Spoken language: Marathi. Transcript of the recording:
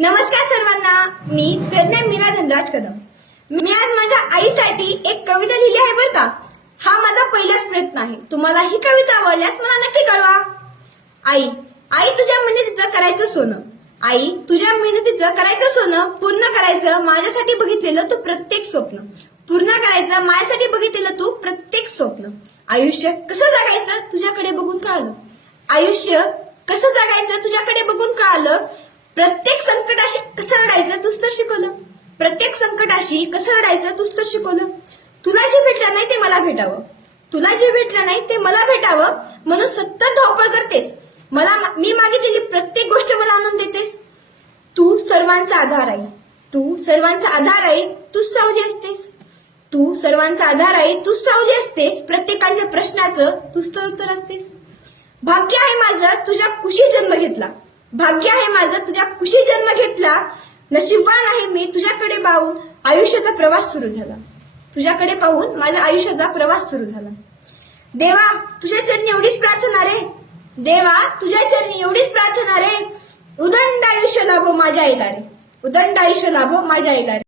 नमस्कार सर्वांना. मी प्रज्ञा मीरा धनराज कदम. मी आज माझ्या आईसाठी एक कविता लिहिली आहे बरं का? हा माझा पहिलाच प्रयत्न आहे. तुम्हाला ही कविता आवडल्यास मला नक्की कळवा. आई आई तुझ्या मेहनतीचं करायचं सोनं. आई तुझ्या मेहनतीचं करायचं सोनं. पूर्ण करायचं माझ्यासाठी बघितलेलं तू प्रत्येक स्वप्न. पूर्ण करायचं माझ्यासाठी बघितलेलं तू प्रत्येक स्वप्न. आयुष्य कसं जगायचं तुझ्याकडे बघून कळालं. आयुष्य कसं जगायचं तुझ्याकडे बघून कळालं. प्रत्येक संकटाशी कसं लढायचं तूच तर शिकवलं? प्रत्येक संकटाशी कसं लढायचं तूच तर शिकवलं? तुला जे भेटलं नाही ते मला भेटावं. तुला जे भेटलं नाही ते मला भेटावं. म्हणून सतत धावपळ करतेस. मला मी मागितलेली प्रत्येक गोष्ट मला आणून देतेस. तू सर्वांचा आधार आहे तू सर्वांचा आधार आहे तूच सावली असतेस. तू सर्वांचा आधार आहे तूच सावली असतेस. प्रत्येकाच्या प्रश्नाचं तूच तर उत्तर असतेस. भाग्य आहे माझं तुझ्या कुशी जन्म घेतला. भाग्य आहे माझं तुझ्या कुशी जन्म घेतला. नशीबवान आहे मी तुझ्याकडे पाहून आयुष्याचा प्रवास सुरू झाला. तुझ्याकडे पाहून माझ्या आयुष्याचा प्रवास सुरू झाला. देवा तुझ्या चरणी एवढीच प्रार्थना रे. देवा तुझ्या चरणी एवढीच प्रार्थना रे. उदंड आयुष्य लाभो माझ्या आईला रे. उदंड आयुष्य लाभो माझ्या आईला रे.